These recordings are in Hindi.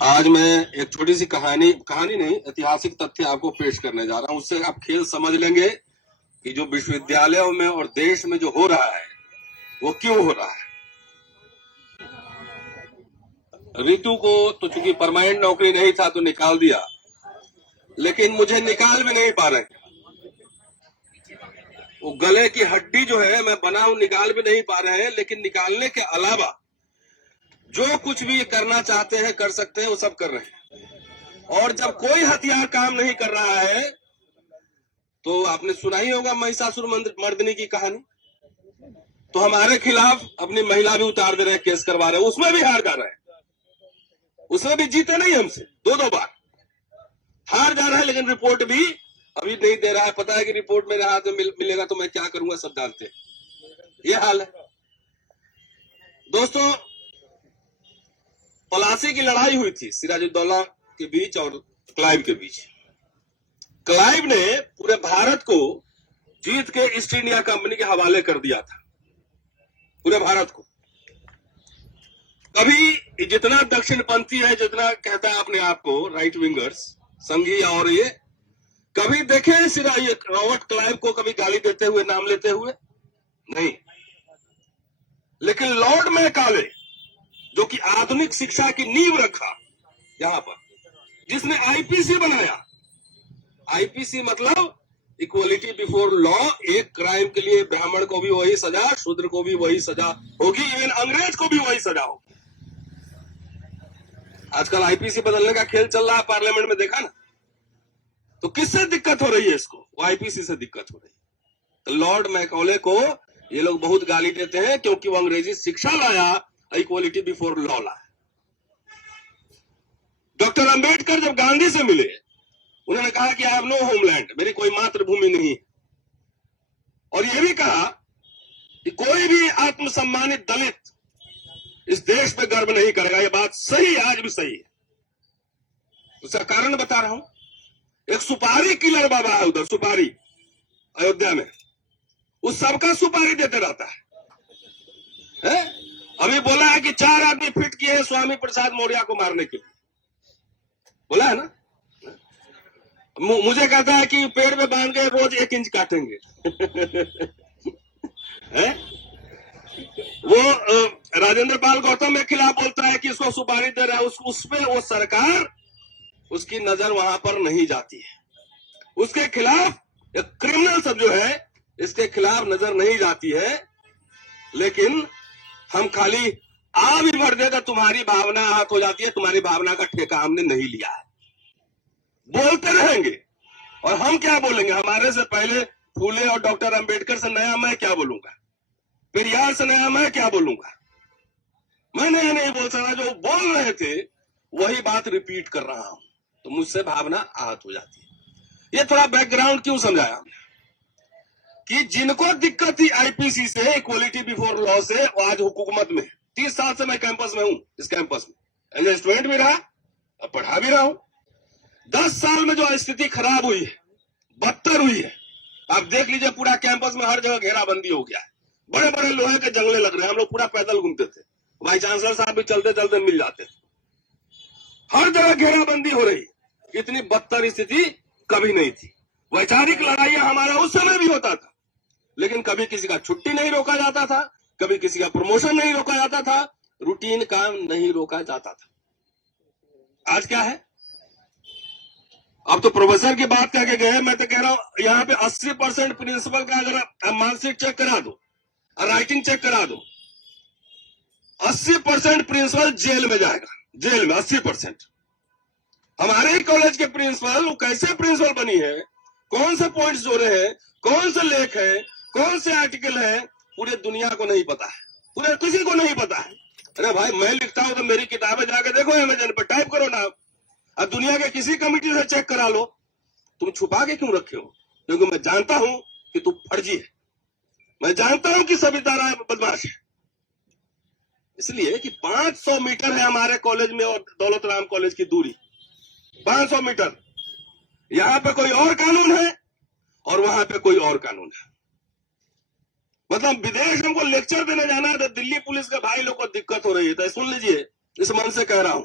आज मैं एक छोटी सी कहानी नहीं, ऐतिहासिक तथ्य आपको पेश करने जा रहा हूं। उससे आप खेल समझ लेंगे कि जो विश्वविद्यालयों में और देश में जो हो रहा है वो क्यों हो रहा है। रितु को तो चूंकि परमानेंट नौकरी नहीं था तो निकाल दिया, लेकिन मुझे निकाल भी नहीं पा रहे। वो गले की हड्डी जो है मैं बना हूं, निकाल भी नहीं पा रहे हैं। लेकिन निकालने के अलावा जो कुछ भी करना चाहते हैं कर सकते हैं, वो सब कर रहे हैं। और जब कोई हथियार काम नहीं कर रहा है तो आपने सुना ही होगा महिषासुर मर्दिनी की कहानी। तो हमारे खिलाफ अपनी महिला भी उतार दे रहे हैं, केस करवा रहे हैं, उसमें भी हार जा रहे हैं। उसमें भी जीते नहीं, हमसे दो बार हार जा रहा है। लेकिन रिपोर्ट भी अभी नहीं दे रहा है। पता है कि रिपोर्ट मेरे हाथ में मिलेगा तो मैं क्या करूंगा, सब जानते हैं। ये हाल है दोस्तों। पलासी की लड़ाई हुई थी सिराजुद्दौला के बीच और क्लाइव के बीच। क्लाइव ने पूरे भारत को जीत के ईस्ट इंडिया कंपनी के हवाले कर दिया था, पूरे भारत को। कभी जितना दक्षिणपंथी है, जितना कहता है अपने आप को राइट विंगर्स, संघी और ये, कभी देखे रॉबर्ट क्लाइव को कभी गाली देते हुए, नाम लेते हुए? नहीं। लेकिन लॉर्ड मैकाले, जो कि आधुनिक शिक्षा की नींव रखा यहां पर, जिसने आईपीसी बनाया। आईपीसी मतलब इक्वलिटी बिफोर लॉ। एक क्राइम के लिए ब्राह्मण को भी वही सजा, शूद्र को भी वही सजा होगी, इवन अंग्रेज को भी वही सजा होगी। आजकल आईपीसी बदलने का खेल चल रहा है पार्लियामेंट में, देखा ना? तो किससे दिक्कत हो रही है इसको? वो आईपीसी से दिक्कत हो रही है। तो लॉर्ड मैकॉले को ये लोग बहुत गाली देते हैं क्योंकि वो अंग्रेजी शिक्षा लाया, इक्वलिटी बिफोर लॉ लाया। डॉक्टर अंबेडकर जब गांधी से मिले, उन्होंने कहा कि आई हैव नो होमलैंड, मेरी कोई मातृभूमि नहीं। और यह भी कहा कि कोई भी आत्मसम्मानित दलित इस देश पे गर्व नहीं करेगा। यह बात सही, आज भी सही है। उसका कारण बता रहा हूं। एक सुपारी किलर बाबा है उधर, सुपारी अयोध्या में, उस सबका सुपारी देते रहता है? अभी बोला है कि 4 आदमी फिट किए हैं स्वामी प्रसाद मौर्य को मारने के लिए, बोला है ना? मुझे कहता है कि पेड़ में बांध के रोज 1 इंच काटेंगे। है? वो राजेंद्र पाल गौतम के खिलाफ बोलता है कि इसको सुपारी दे रहा है, उसमें वो सरकार, उसकी नजर वहां पर नहीं जाती है। उसके खिलाफ एक क्रिमिनल सब जो है, इसके खिलाफ नजर नहीं जाती है। लेकिन हम खाली आ भी भर देगा, तुम्हारी भावना आहत हो जाती है, तुम्हारी भावना का ठेका हमने नहीं लिया है, बोलते रहेंगे। और हम क्या बोलेंगे? हमारे से पहले फूले और डॉक्टर अंबेडकर से नया मैं क्या बोलूंगा? पेरियार से नया मैं क्या बोलूंगा? मैं नया नहीं बोल सकता। जो बोल रहे थे वही बात रिपीट कर रहा हूं, तो मुझसे भावना आहत हो जाती है। ये थोड़ा बैकग्राउंड क्यों समझाया हमने कि जिनको दिक्कत थी आईपीसी से, इक्वलिटी बिफोर लॉ से, वो आज हुकूमत में। 30 साल से मैं कैंपस में हूं, इस कैंपस में एज ए स्टूडेंट भी रहा और पढ़ा भी रहा हूं। 10 साल में जो स्थिति खराब हुई है, बदतर हुई है, आप देख लीजिए। पूरा कैंपस में हर जगह घेराबंदी हो गया है, बड़े बड़े लोहे के जंगले लग रहे हैं। हम लोग पूरा पैदल घूमते थे, वाइस चांसलर साहब भी चलते चलते मिल जाते थे। हर जगह घेराबंदी हो रही। इतनी बदतर स्थिति कभी नहीं थी। वैचारिक लड़ाइयां हमारा उस समय भी होता था, लेकिन कभी किसी का छुट्टी नहीं रोका जाता था, कभी किसी का प्रमोशन नहीं रोका जाता था, रूटीन काम नहीं रोका जाता था। आज क्या है? अब तो प्रोफेसर की बात करके गए। मैं तो कह रहा हूं यहाँ पे 80% प्रिंसिपल का अगर मार्कशीट चेक करा दो, राइटिंग चेक करा दो, 80% प्रिंसिपल जेल में जाएगा, जेल में 80%। हमारे ही कॉलेज के प्रिंसिपल, वो कैसे प्रिंसिपल बनी है, कौन से पॉइंट्स जोड़े हैं, कौन से लेख है, कौन से आर्टिकल है, पूरे दुनिया को नहीं पता है, पूरे किसी को नहीं पता है। अरे भाई, मैं लिखता हूं तो मेरी किताबें जाके देखो, अमेजन पर टाइप करो ना, अब दुनिया के किसी कमिटी से चेक करा लो। तुम छुपा के क्यों रखे हो? क्योंकि मैं जानता हूं कि तुम फर्जी है, मैं जानता हूं कि सविता राय बदमाश है। इसलिए कि 500 मीटर है हमारे कॉलेज में और दौलत राम कॉलेज की दूरी, 500 मीटर। यहां पे कोई और कानून है और वहां पे कोई और कानून है। मतलब विदेश हमको लेक्चर देने जाना है तो दिल्ली पुलिस के भाई लोग को दिक्कत हो रही है। तो सुन लीजिए, इस मन से कह रहा हूं,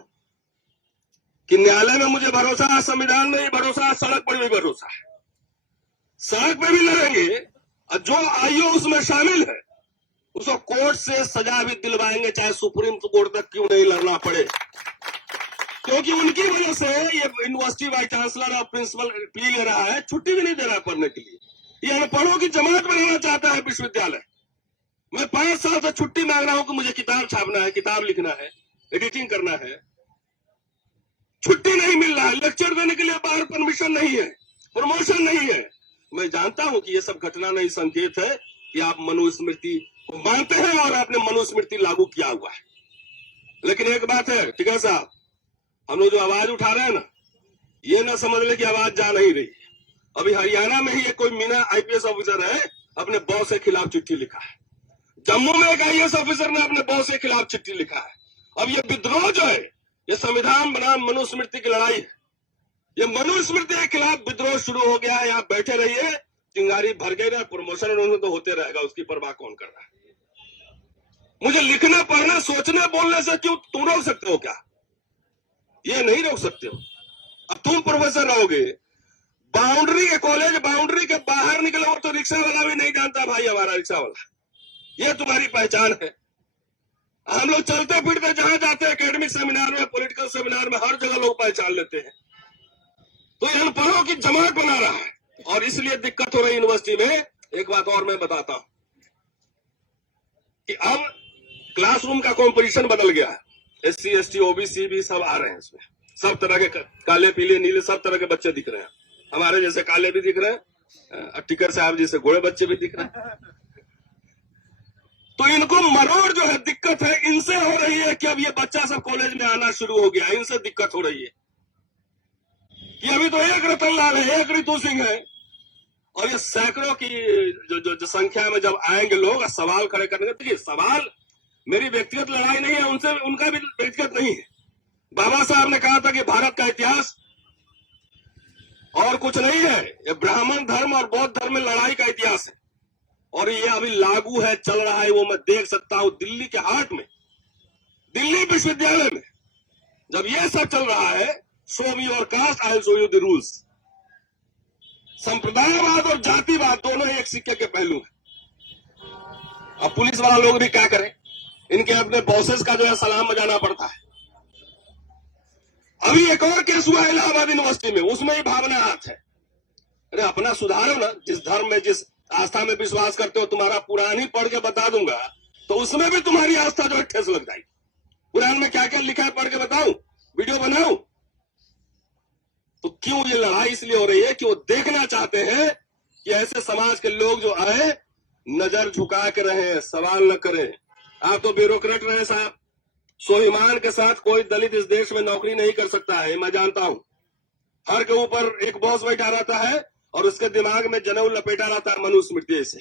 कि न्यायालय में मुझे भरोसा है, संविधान में भी भरोसा है, सड़क पर भी भरोसा है। सड़क पे भी लड़ेंगे और जो आईओ उसमें शामिल है उसको कोर्ट से सजा भी दिलवाएंगे, चाहे सुप्रीम कोर्ट तक क्यों नहीं लड़ना पड़े, क्योंकि उनकी वजह से ये यूनिवर्सिटी वाइस चांसलर और प्रिंसिपल प्ली ले रहा है, छुट्टी भी नहीं दे रहा है पढ़ने के लिए। ये अनपढ़ों की जमात बनाना चाहता है विश्वविद्यालय। मैं 5 साल से छुट्टी मांग रहा हूं कि मुझे किताब छापना है, किताब लिखना है, एडिटिंग करना है, छुट्टी नहीं मिल रहा है। लेक्चर देने के लिए बाहर परमिशन नहीं है, प्रमोशन नहीं है। मैं जानता हूं कि ये सब घटना नहीं संकेत है कि आप मनुस्मृति को मानते हैं और आपने मनुस्मृति लागू किया हुआ है। लेकिन एक बात है टिकैत साहब, हम लोग जो आवाज उठा रहे हैं ना, ये ना समझ ले कि आवाज जा नहीं रही। अभी हरियाणा में ही एक कोई मीना आईपीएस ऑफिसर है, अपने बॉस के खिलाफ चिट्ठी लिखा है। जम्मू में एक आईएएस ऑफिसर ने अपने बॉस के खिलाफ चिट्ठी लिखा है। अब ये विद्रोह जो है, ये संविधान बनाम मनुस्मृति की लड़ाई है। ये मनुस्मृति के खिलाफ विद्रोह शुरू हो गया है। आप बैठे रहिए, चिंगारी भर गई रहे, प्रमोशन उन्होंने तो होते रहेगा, उसकी परवाह कौन कर रहा है। मुझे लिखने पढ़ने सोचने बोलने से क्यों तुम रोक सकते हो क्या? ये नहीं रोक सकते हो। अब तुम प्रोफेसर रहोगे, बाउंड्री के कॉलेज बाउंड्री के बाहर निकले हो तो रिक्शा वाला भी नहीं जानता भाई हमारा रिक्शा वाला, ये तुम्हारी पहचान है। हम लोग चलते फिरते जहां जाते हैं, एकेडमिक सेमिनार में, पॉलिटिकल सेमिनार में, हर जगह लोग पहचान लेते हैं। तो ये अनपढ़ों की जमात बना रहा है और इसलिए दिक्कत हो रही यूनिवर्सिटी में। एक बात और मैं बताता हूं कि अब क्लासरूम का कॉम्पिटिशन बदल गया है। SC ST OBC भी सब आ रहे हैं इसमें, सब तरह के काले पीले नीले सब तरह के बच्चे दिख रहे हैं। हमारे जैसे काले भी दिख रहे हैं, टिकर साहब जैसे गोरे बच्चे भी दिख रहे हैं। तो इनको मरोड़ जो है दिक्कत है इनसे हो रही है कि अब ये बच्चा सब कॉलेज में आना शुरू हो गया, इनसे दिक्कत हो रही है कि अभी तो एक रतन लाल है, एक ऋतु सिंह है, और ये सैकड़ों की जो संख्या में जब आएंगे लोग सवाल खड़े करने। देखिए, सवाल मेरी व्यक्तिगत लड़ाई नहीं है उनसे, उनका भी व्यक्तिगत नहीं है। बाबा साहब ने कहा था कि भारत का इतिहास और कुछ नहीं है, ये ब्राह्मण धर्म और बौद्ध धर्म में लड़ाई का इतिहास है, और ये अभी लागू है, चल रहा है। वो मैं देख सकता हूं दिल्ली के हाट में, दिल्ली विश्वविद्यालय में जब ये सब चल रहा है, show me your caste, I will show you the rules. संप्रदायवाद और जातिवाद दोनों एक सिक्के के पहलू हैं। अब पुलिस वाला लोग भी क्या करें, इनके अपने बॉसेस का जो है सलाम बजाना पड़ता है। अभी एक और केस हुआ इलाहाबाद यूनिवर्सिटी में, उसमें ही भावना हाथ है। अरे अपना सुधारो ना, जिस धर्म में जिस आस्था में विश्वास करते हो, तुम्हारा पुराण ही पढ़ के बता दूंगा तो उसमें भी तुम्हारी आस्था जो है ठेस लग जाएगी। पुराण में क्या क्या लिखा है पढ़ के बताऊं, वीडियो बनाऊं? तो क्यों ये लड़ाई इसलिए हो रही है कि वो देखना चाहते हैं कि ऐसे समाज के लोग जो आए नजर झुका के रहे, सवाल न करें। आप तो ब्यूरोक्रेट रहे साहब, स्वाभिमान के साथ कोई दलित इस देश में नौकरी नहीं कर सकता है, मैं जानता हूं। हर के ऊपर एक बॉस बैठा रहता है और उसके दिमाग में जनेऊ लपेटा रहता है मनुस्मृति से।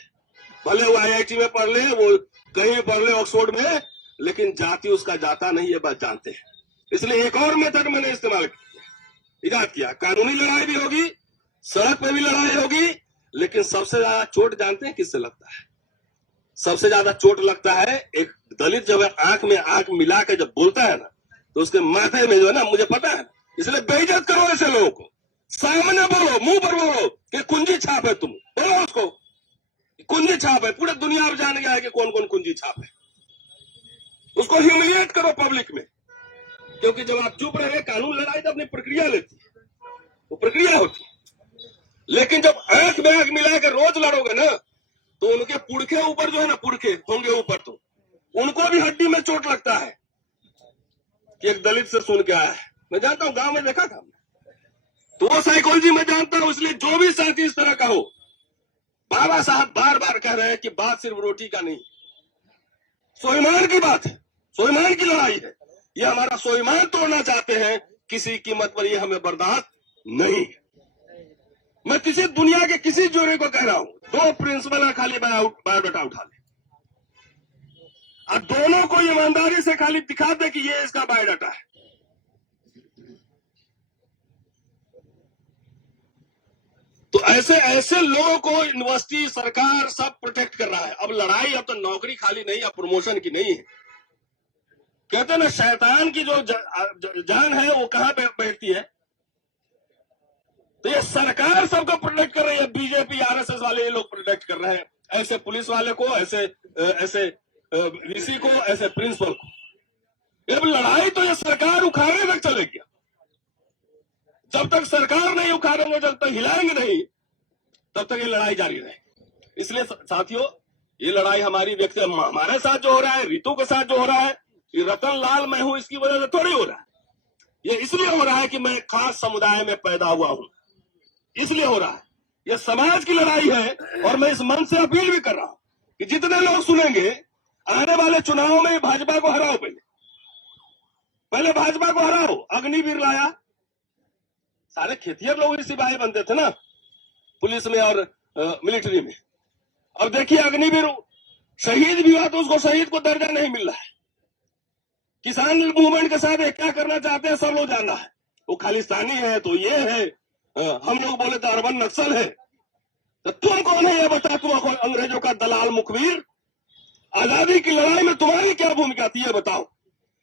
भले वो IIT में पढ़ ले, वो कहीं पढ़ ले ऑक्सफोर्ड में, लेकिन जाति उसका जाता नहीं है, बस जानते हैं। इसलिए एक और मेथड मैंने इस्तेमाल इजाद किया। कानूनी लड़ाई भी होगी, सड़क पे भी लड़ाई होगी, लेकिन सबसे ज्यादा चोट जानते हैं किससे लगता है? सबसे ज्यादा चोट लगता है एक दलित जब आंख में आंख मिला के जब बोलता है ना, तो उसके माथे में जो है ना, मुझे पता है। इसलिए बेइज्जत करो ऐसे लोगों को, सामने बोलो, मुंह पर बोलो कि कुंजी छाप है, तुम बोलो उसको कुंजी छाप है। पूरे दुनिया में जान गया है कि कौन कौन कुंजी छाप है। उसको ह्यूमिलिएट करो पब्लिक में, क्योंकि जब आप चुप रहे, कानून लड़ाई तो अपनी प्रक्रिया लेती है, वो प्रक्रिया होती है। लेकिन जब आंख में आंख मिला के रोज लड़ोगे ना, तो उनके पुरखे ऊपर जो है ना, पुरखे होंगे ऊपर, तो उनको भी हड्डी में चोट लगता है कि एक दलित से सुन के आया है। मैं जानता हूं, गांव में देखा था, तो वो साइकोलॉजी में जानता हूं। इसलिए जो भी साथी इस तरह का हो, बाबा साहब बार बार कह रहे हैं कि बात सिर्फ रोटी का नहीं, स्वाभिमान की बात है, स्वाभिमान की लड़ाई है। ये हमारा स्वाभिमान तोड़ना चाहते हैं, किसी कीमत पर ये हमें बर्दाश्त नहीं है। मैं किसी दुनिया के किसी जोड़े को कह रहा हूं, 2 प्रिंसिपल का खाली बायोडाटा उठा ले, और दोनों को ईमानदारी से खाली दिखा दे कि ये इसका बायोडाटा है। तो ऐसे ऐसे लोगों को यूनिवर्सिटी सरकार सब प्रोटेक्ट कर रहा है। अब लड़ाई अब तो नौकरी खाली नहीं, अब प्रमोशन की नहीं है। कहते हैं ना, शैतान की जो जान है वो कहां पे बैठती व्यक्ति है। तो ये सरकार सबको प्रोटेक्ट कर रही है, बीजेपी आरएसएस वाले ये लोग प्रोटेक्ट कर रहे हैं, ऐसे पुलिस वाले को, ऐसे वीसी को, ऐसे प्रिंसिपल को। अब लड़ाई तो ये सरकार उखाड़ने तक चलेगी। जब तक सरकार नहीं उखाड़ेंगे, जब तक हिलाएंगे नहीं, तब तक ये लड़ाई जारी रहेगी। इसलिए साथियों, ये लड़ाई हमारी व्यक्ति हमारे साथ जो हो रहा है, रितु के साथ जो हो रहा है, ये रतन लाल मैं हूं इसकी वजह से थोड़ी हो रहा है। ये इसलिए हो रहा है कि मैं खास समुदाय में पैदा हुआ हूं, इसलिए हो रहा है। ये समाज की लड़ाई है और मैं इस मन से अपील भी कर रहा हूं कि जितने लोग सुनेंगे, आने वाले चुनाव में भाजपा को हराओ। पहले भाजपा को हराओ। अग्निवीर लाया, सारे खेतिहर लोग ही सिपाही बनते थे ना, पुलिस में और मिलिट्री में। और देखिए अग्निवीर शहीद भी हुआ तो उसको शहीद को दर्जा नहीं मिल रहा है। किसान मूवमेंट के साथ क्या करना चाहते हैं सब लोग जान रहा है। वो खालिस्तानी है तो ये है, हम लोग बोले तो अरबन नक्सल है। तो तुम कौन है ये बता, तुम अंग्रेजों का दलाल मुखबिर। आजादी की लड़ाई में तुम्हारी क्या भूमिका थी ये बताओ।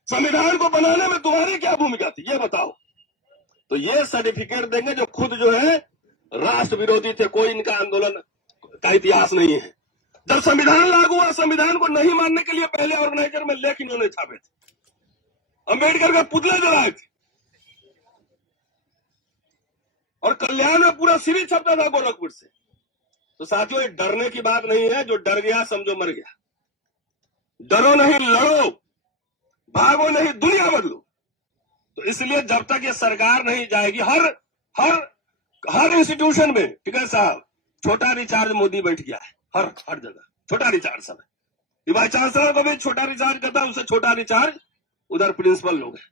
संविधान को बनाने में तुम्हारी क्या भूमिका थी ये बताओ। तो ये सर्टिफिकेट देंगे जो खुद जो है राष्ट्र विरोधी थे। कोई इनका आंदोलन का इतिहास नहीं है। जब संविधान लागू हुआ, संविधान को नहीं मानने के लिए पहले ऑर्गेनाइजर में लेख इन्होंने छापे थे, अंबेडकर का पुतला जलाए थे, और कल्याण में पूरा सीरीज छपता था गोरखपुर से। तो साथियों, ये डरने की बात नहीं है। जो डर गया समझो मर गया। डरो नहीं, लड़ो, भागो नहीं, दुनिया बदलो। तो इसलिए जब तक ये सरकार नहीं जाएगी, हर इंस्टीट्यूशन में, ठीक है साहब, छोटा रिचार्ज मोदी बैठ गया है। हर जगह छोटा रिचार्ज सब है। वाइस चांसलर को भी छोटा रिचार्ज करता है, उससे छोटा रिचार्ज उधर प्रिंसिपल लोग हैं।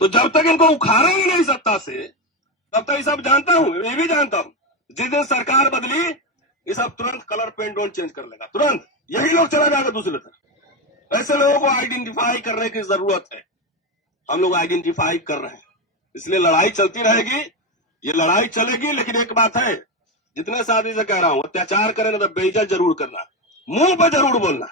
तो जब तक इनको उखाड़ेंगे नहीं सत्ता से, तब तक ये सब जानता हूं, मैं भी जानता हूं, जिस दिन सरकार बदली ये सब तुरंत कलर पेंट डोंट चेंज कर लेगा, तुरंत यही लोग चला जाएगा दूसरे तरफ। ऐसे लोगों को आइडेंटिफाई करने की जरूरत है। हम लोग आइडेंटिफाई कर रहे हैं, इसलिए लड़ाई चलती रहेगी। ये लड़ाई चलेगी, लेकिन एक बात है, जितने साथी से कह रहा हूं, अत्याचार करें ना तो बेइज्जत जरूर करना, मुंह पे जरूर बोलना।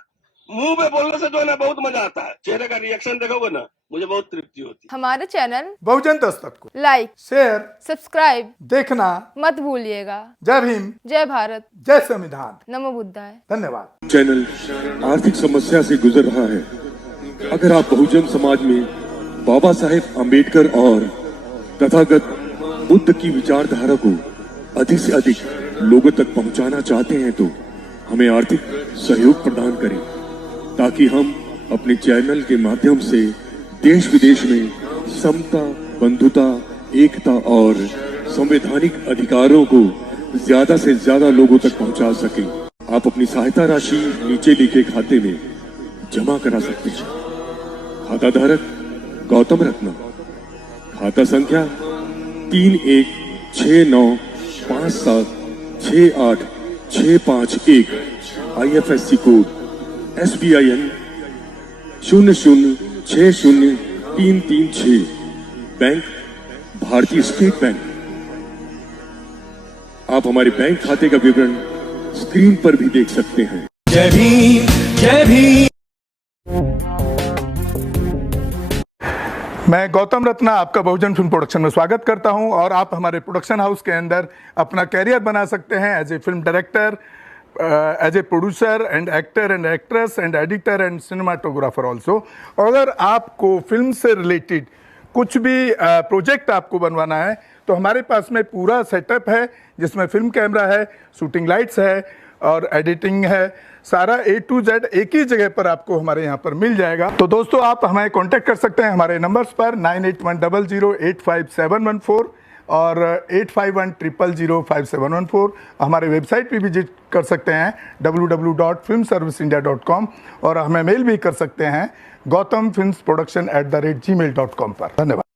मुंह पे बोलने से जो है ना बहुत मजा आता है, चेहरे का रिएक्शन देखोगे ना, मुझे बहुत तृप्ति होती है। हमारे चैनल बहुजन दस्तक को लाइक, शेयर, सब्सक्राइब देखना मत भूलिएगा। जय भीम, जय भारत, जय संविधान, नमो बुद्धाय। धन्यवाद। चैनल आर्थिक समस्या से गुजर रहा है। अगर आप बहुजन समाज में बाबा साहेब अम्बेडकर और तथागत बुद्ध की विचारधारा को अधिक से अधिक लोगों तक पहुंचाना चाहते हैं तो हमें आर्थिक सहयोग प्रदान करें, ताकि हम अपने चैनल के माध्यम से देश विदेश में समता, बंधुता, एकता और संवैधानिक अधिकारों को ज्यादा से ज्यादा लोगों तक पहुंचा सकें। आप अपनी सहायता राशि नीचे लिखे खाते में जमा करा सकते हैं। खाता धारक गौतम रत्ना, खाता संख्या 3169576865 IFSC कोड SBIN 0060336, बैंक भारतीय स्टेट बैंक। आप हमारे बैंक खाते का विवरण स्क्रीन पर भी देख सकते हैं। जय भीम, जय भीम। मैं गौतम रत्ना आपका बहुजन फिल्म प्रोडक्शन में स्वागत करता हूं, और आप हमारे प्रोडक्शन हाउस के अंदर अपना कैरियर बना सकते हैं as a film director, as a producer and actor and actress and editor and cinematographer also. अगर आपको फिल्म से रिलेटेड कुछ भी प्रोजेक्ट आपको बनवाना है तो हमारे पास में पूरा सेटअप है, जिसमें फिल्म कैमरा है, शूटिंग लाइट्स है और एडिटिंग है। सारा A to Z एक ही जगह पर आपको हमारे यहाँ पर मिल जाएगा। तो दोस्तों, आप हमें कांटेक्ट कर सकते हैं हमारे नंबर्स पर 9810085714 और 8510005714। हमारे वेबसाइट पे विजिट कर सकते हैं www.filmserviceindia.com, और हमें मेल भी कर सकते हैं gautamfilmsproduction@gmail.com पर। धन्यवाद।